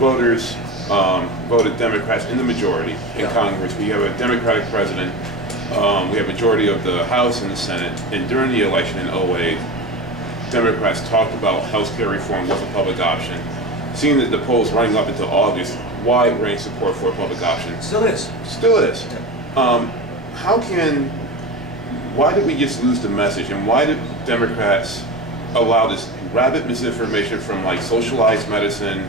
voters voted Democrats in the majority in Congress. We have a Democratic president. We have a majority of the House and the Senate. And during the election in 2008, Democrats talked about health care reform was a public option. Seeing that the polls running up until August, wide range support for a public option. Still is. Still is. Why did we just lose the message, and why did Democrats allow this rabid misinformation from like socialized medicine,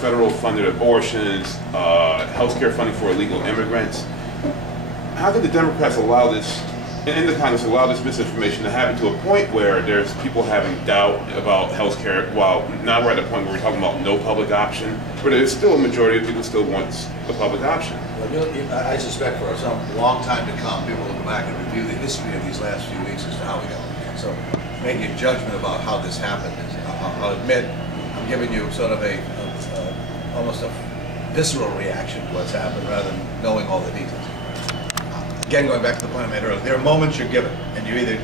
federal funded abortions, healthcare funding for illegal immigrants? How did the Democrats allow this, in the Congress, allow this misinformation to happen to a point where there's people having doubt about healthcare, while now we're at a point where we're talking about no public option, but there's still a majority of people still want a public option? Well, I suspect for some long time to come, people will go back and review the history of these last few weeks as to how we got here. So making a judgment about how this happened, I'll admit, I'm giving you sort of almost a visceral reaction to what's happened rather than knowing all the details. Again, going back to the point I made earlier, there are moments you're given, and you either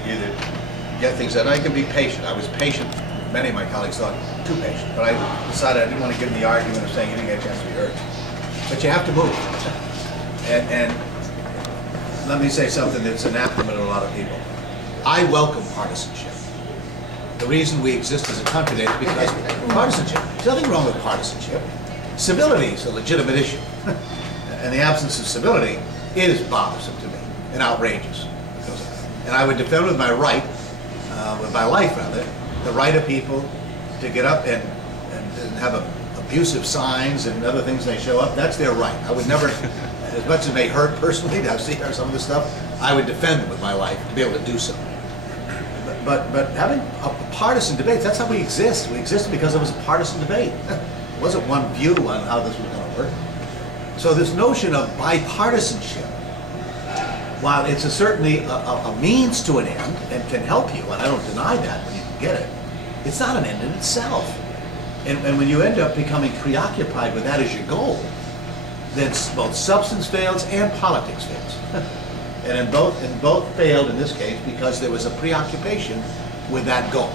get things done. I can be patient. I was patient. Many of my colleagues thought too patient, but I decided I didn't want to give them the argument of saying you didn't get a chance to be heard. But you have to move. And let me say something that's anathema to a lot of people. I welcome partisanship. The reason we exist as a country today is because of partisanship. There's nothing wrong with partisanship. Civility is a legitimate issue. And the absence of civility is bothersome to me and outrageous. And I would defend with my right, with my life rather, the right of people to get up and have abusive signs and other things they show up. That's their right. I would never, as much as it may hurt personally to see some of this stuff, I would defend them with my life to be able to do so. But having a partisan debate, that's how we exist. We existed because it was a partisan debate. It wasn't one view on how this was going to work. So this notion of bipartisanship, while it's certainly a means to an end and can help you, and I don't deny that when you can get it, it's not an end in itself. And when you end up becoming preoccupied with that as your goal, then both substance fails and politics fails. And both failed in this case because there was a preoccupation with that goal.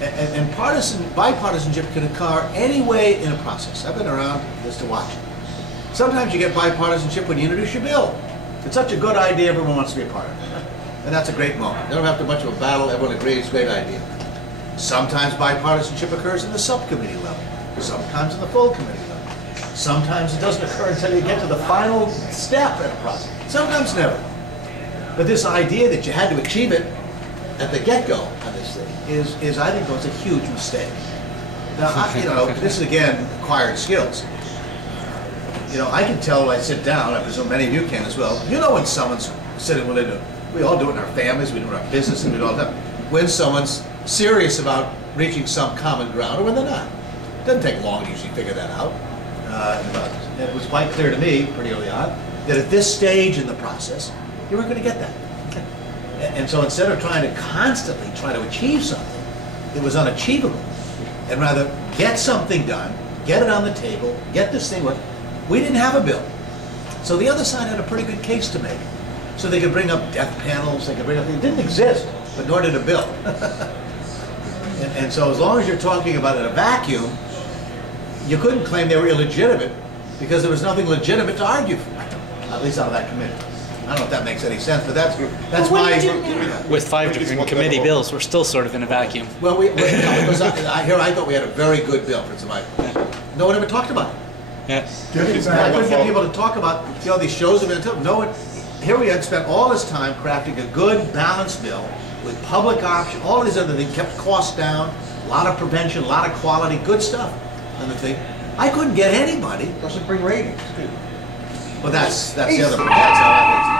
And bipartisanship can occur any way in a process. I've been around just to watch it. Sometimes you get bipartisanship when you introduce your bill. It's such a good idea, everyone wants to be a part of it. And that's a great moment. You don't have to much of a battle, everyone agrees, great idea. Sometimes bipartisanship occurs in the subcommittee level. Sometimes in the full committee level. Sometimes it doesn't occur until you get to the final step in a process. Sometimes never. But this idea that you had to achieve it at the get-go on this thing is I think, was a huge mistake. Now, this is again acquired skills. I can tell when I sit down, I presume many of you can as well, when someone's sitting with it, we all do it in our families, we do it in our business, and we do it all the time. When someone's serious about reaching some common ground, or when they're not. It doesn't take long to usually figure that out. It was quite clear to me pretty early on that at this stage in the process, you weren't going to get that. And so instead of trying to constantly try to achieve something that was unachievable, and rather get something done, get it on the table, get this thing working, we didn't have a bill. So the other side had a pretty good case to make. So they could bring up death panels, they could bring up, it didn't exist, but nor did a bill. and so as long as you're talking about it in a vacuum, you couldn't claim they were illegitimate because there was nothing legitimate to argue for, at least out of that committee. I don't know if that makes any sense, but that's my... With 5 different committee bills, we're still sort of in a vacuum. Well, because I thought we had a very good bill for somebody. No one ever talked about it. Yeah. I couldn't get people to talk about, these shows have been told. No one, here we had spent all this time crafting a good, balanced bill with public option, all these other things, kept costs down, a lot of prevention, a lot of quality, good stuff. And the thing, I couldn't get anybody. Doesn't bring ratings. Well, that's the other part. That's how that works.